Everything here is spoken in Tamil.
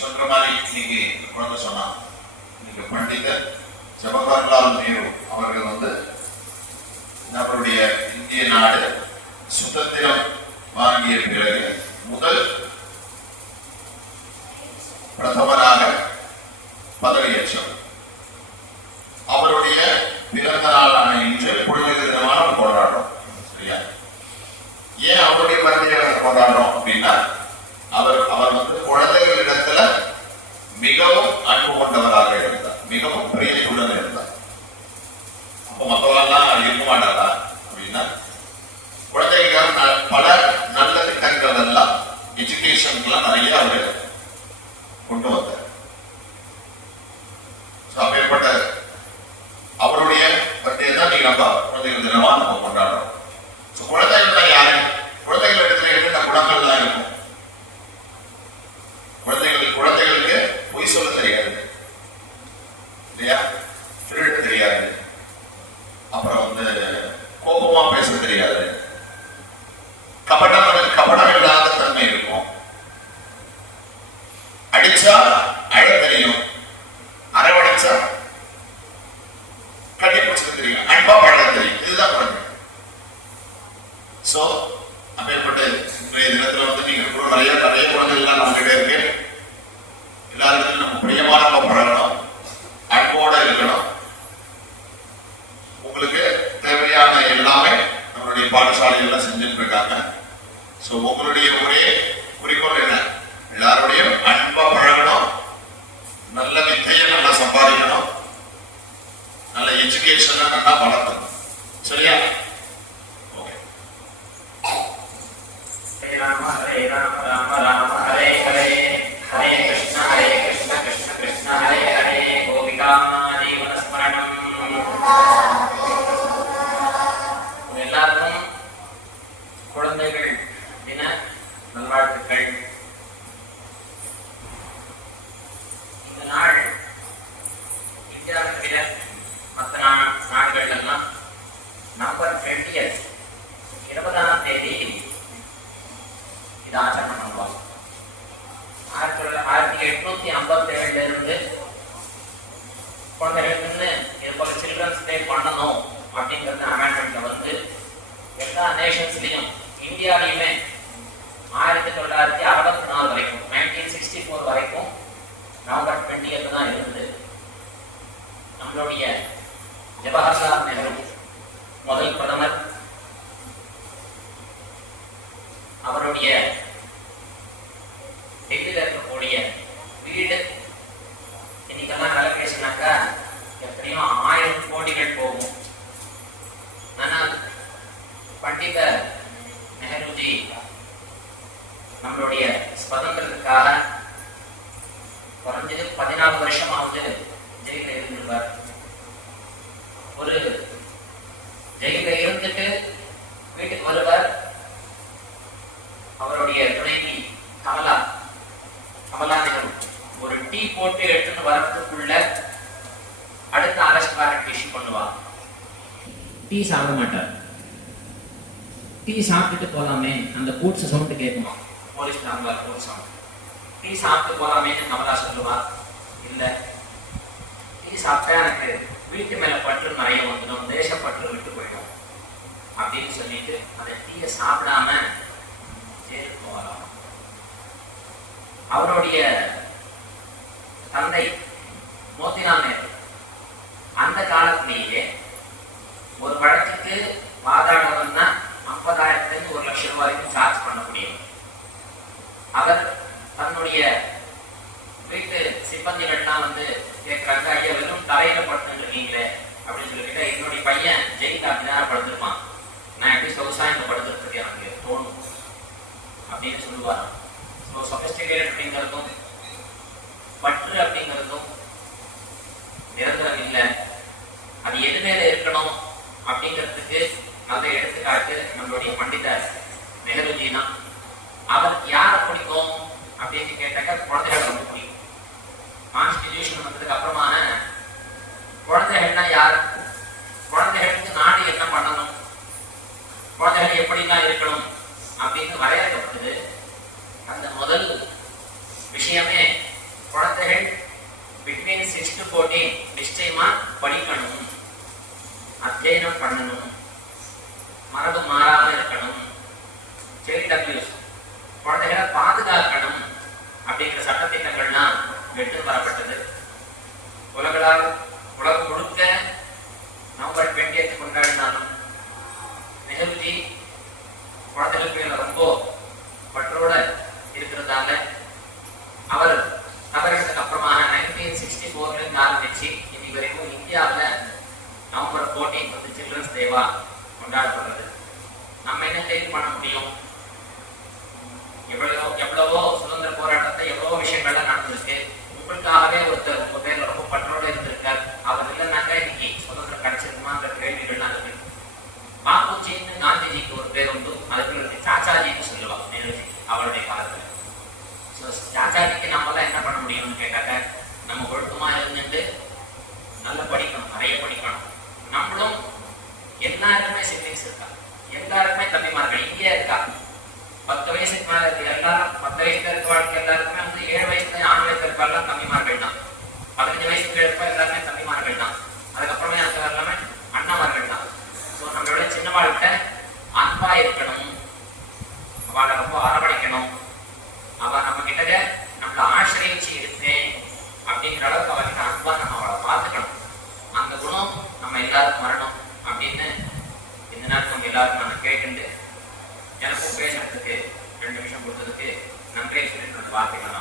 சொல்ற மாதிரி இன்னைக்கு குழந்தை சொன்னா, இன்னைக்கு பண்டிதர் ஜவஹர்லால் நேரு அவர்கள் நம்மளுடைய இந்திய நாடு சுதந்திரம் வாங்கிய பிறகு முதல் பிரதமராக பதவியேற்றார். அவருடைய பிறந்த நாளான இன்று குழந்தை தினமாக கொண்டாடுறோம். சரியா? ஏன் அவருடைய பிறந்த தினத்தை கொண்டாடுறோம் அப்படின்னா, அவர் குழந்தைகளிடத்துல மிகவும் அன்பு கொண்டவராக இருந்தார், மிகவும் பிரியத்துடன் இருந்தார். அப்ப மக்களெல்லாம் இருக்க மாட்டாரா அப்படின்னா, குழந்தைகளுக்காக பல நல்ல திட்டங்கள் எல்லாம் எஜுகேஷன்லாம் நிறைய அவர் கொண்டு வந்தார். அப்பேற்பட்ட அவருடைய பற்றிய தான் நீங்க நம்ம குழந்தைகள் தினமா நம்ம கொண்டாடுறோம். குழந்தைகள் யாரு? குழந்தைகள் இடத்துல என்னென்ன குணங்கள்லாம் இருக்கும்? குழந்தைகளுக்கு பொய் சொல்ல தெரியாது இல்லையா? திருட தெரியாது, அப்புறம் கோபமா பேச தெரியாது, கபடம் இல்லாத தன்மை இருக்கும், அடிச்சா அழ தெரியும், அரவணைச்சா கட்டி பிடிச்சது தெரியும், அன்பா பழக தெரியும். இதுதான் குழந்தை. சோ அப்பேற்பட்ட இன்றைய தினத்துல நீங்க நிறைய குழந்தைகள் நம்ம கிட்ட இருக்கு. எல்லாருக்கும் நம்ம பிரியமான பழகணும், அன்போட இருக்கணும். உங்களுக்கு தேவையான எல்லாமே நம்மளுடைய பாடசாலைகள்ல செஞ்சுட்டு இருக்காங்க. சோ உங்களுடைய ஒரே குறிக்கோள் என்ன? எல்லாருடையும் அன்பா பழகணும், நல்ல வித்தையை நல்லா சம்பாதிக்கணும், நல்ல எஜுகேஷனை நல்லா வளர்க்கணும். சரியா? ஓகே. ஹரே ராம ஹரே ராம ராம ராம ஹரே ஹரே, ஹரே கிருஷ்ண கிருஷ்ண கிருஷ்ண ஹரே ஹரே, கோபிகா ஜீவனஸ்மரணம். எல்லாருக்கும் குழந்தைகள் தின நல்வாழ்த்துக்கள். இந்த நாள் இந்தியாவில் தவிர மற்ற நாடுகள் எல்லாம் நவம்பர் 20 20ஆம் தேதி இது ஆச்சரணம் பண்ணுவாங்க. 1857 இருந்து குழந்தைகளுக்குன்னு இது போல சில்ட்ரன்ஸ் டே பண்ணணும் அப்படிங்கிறது அமெண்ட்மெண்ட்ல எல்லா நேஷன்ஸ்லயும், இந்தியாவிலுமே 1964 வரைக்கும் 1964 வரைக்கும் நவம்பர் 20 தான் இருந்தது. நம்மளுடைய ஜவஹர்லால் நேரு முதல் பிரதமர், அவருடைய டெல்லியில் இருக்கக்கூடிய வீடு இன்னைக்கெல்லாம் நல்லா பேசினாக்கா எப்படியும் 1000 கோடிகள் போகும். ஆனால் பண்டித நேருஜி நம்மளுடைய சுதந்திரத்துக்காக குறைஞ்சது 14 வருஷமாவது ஜெயில இருந்திருப்பார். ஒரு ஜெயில இருந்துட்டு வீட்டுக்கு வருவார். அவருடைய துணைவி கமலா நேரு ஒரு டீ போட்டு எடுத்துட்டு வரதுக்குள்ள அடுத்த அரெஸ்ட் வாரண்ட் இஷ்யூ பண்ணுவார். டீ சாப்பிட மாட்டார். டீ சாப்பிட்டுட்டு போலாமே, அந்த கூட்ஸ் சவுண்ட் கேட்குமா, போலீஸ் கூட்ஸ் சவுண்ட். டீ சாப்பிட்டு போலாமே கமலா சொல்லுவா, இல்ல டீ சாப்பிட்டா எனக்கு வீட்டு மேல பற்று நிறைய வந்துடும், தேசப்பற்று விட்டு போயிடும் அப்படின்னு சொல்லிட்டு அந்த டீயை சாப்பிடாம ஜெயிலுக்கு போகலாம். அவருடைய தந்தை மோதிலால் நேரு அந்த காலத்திலேயே ஒரு வழக்குக்கு வாதாடணும்னா 50,000 to 1,00,000 வரைக்கும் சார்ஜ் பண்ண முடியும். அவர் தன்னுடைய வீட்டு சிப்பந்திகள்லாம் கேட்கிறாங்க, ஐயா வெறும் தரையில படுத்துட்டு இருக்கீங்களே அப்படின்னு சொல்லிட்டு, என்னுடைய பையன் ஜெயில அப்படிதான் படுத்திருப்பான், நான் எப்படி சொகுசா இங்க படுத்துறதுக்கு எனக்கு தோணும் அப்படின்னு சொல்லுவார். ஸோ சொபிஸ்டிகேட்டட் அப்படிங்கிறதும் பற்று அப்படிங்கிறதும் நிரந்தரம் இல்லை. அது எது மேல இருக்கணும் அப்படிங்கிறதுக்கு நல்ல எடுத்துக்காட்டு நம்மளுடைய பண்டிதர் நேருஜி தான். அவர் யாரை பிடிக்கும் அப்படின்னு கேட்டாக்க குழந்தைகள் ரொம்ப பிடிக்கும். கான்ஸ்டிடியூஷன் வந்ததுக்கு அப்புறமான குழந்தைகள்னா யார், குழந்தைகளுக்கு நாடு என்ன பண்ணணும், குழந்தைகள் எப்படிலாம் இருக்கணும் அப்படின்னு வரையறுக்கப்பட்டது. அந்த முதல் விஷயமே போட்டி நிச்சயமா படிக்கணும், அத்தியனம் பண்ணணும், மரபு மாறாம இருக்கணும், சைல்ட் அபியூஸ் குழந்தைகளை பாதுகாக்கணும் அப்படிங்கிற சட்டத்திட்டங்கள்லாம் எடுத்து வரப்பட்டது. உலகம் முழுக்க நவம்பர் 20 கொண்டாடினாலும் நெஹ்ருஜி குழந்தைகள் மேல ரொம்ப பற்றோட இருக்கிறதால அவர் தவறினதுக்கு அப்புறமாக 1964 ஆரம்பிச்சு இன்னைக்கு வரைக்கும் இந்தியாவில் நவம்பர் 14 வந்து சில்ட்ரன்ஸ் டேவா கொண்டாடப்படுறது. நம்ம என்ன கைது பண்ண முடியும்? எவ்வளவோ சுதந்திர போராட்டத்தை எவ்வளவோ விஷயங்கள்லாம் நடந்திருக்கு. உங்களுக்காகவே ஒருத்தர் உங்க பேர்ல ரொம்ப பற்றோட இருந்திருக்கார். அவர் இல்லைன்னாக்கா இன்னைக்கு சுதந்திரம் கிடைச்சிருக்குமான்ற கேள்விகள்லாம் இருக்கு. பாபுஜின்னு காந்திஜிக்கு ஒரு பேர் உண்டு, அதுக்கு சாச்சாஜின்னு சொல்லுவாங்க நேருஜி அவருடைய காலத்துல. சாச்சாஜிக்கு நம்ம எல்லாம் என்ன பண்ண முடியும்னு கேட்டாக்க, நம்ம ஒழுக்கமா இருந்துட்டு நல்லா படிக்கணும், நிறைய படிக்கணும். நம்மளும் எல்லாருக்குமே சிப்ளிங்ஸ் இருக்கா, எல்லாருக்குமே தம்பிமார்கள் இங்கே இருக்கா. 10 வயசுக்கு மேல இருக்கு எல்லாரும், 10 வயசுல இருக்க எல்லாருக்குமே வந்து 7 வயசுல 6 வயசுல இருக்க தம்பிமார்கள் தான். 15 வயசுக்கு இருக்க எல்லாருமே தம்பிமார்கள் தான். அதுக்கப்புறமே அந்த எல்லாமே அண்ணாமார்கள் தான். ஸோ நம்மளோட சின்னவாழ்கிட்ட அன்பா இருக்கணும், அவளை ரொம்ப அரவணைக்கணும், அவ நம்ம கிட்ட நம்மளை ஆசிரியச்சு இருப்பேன் அப்படிங்கிற அளவுக்கு அவகிட்ட அன்பா நம்ம அவளை பார்த்துக்கணும். அந்த குணம் நம்ம எல்லாருக்கும் வரணும் அப்படின்னு இந்த நாள் நம்ம எல்லாருக்கும் நம்ம கேட்டு எனக்கும் பேசுறதுக்கு 2 நிமிஷம் கொடுத்ததுக்கு நன்றி சொல்லி வார்த்தைகள்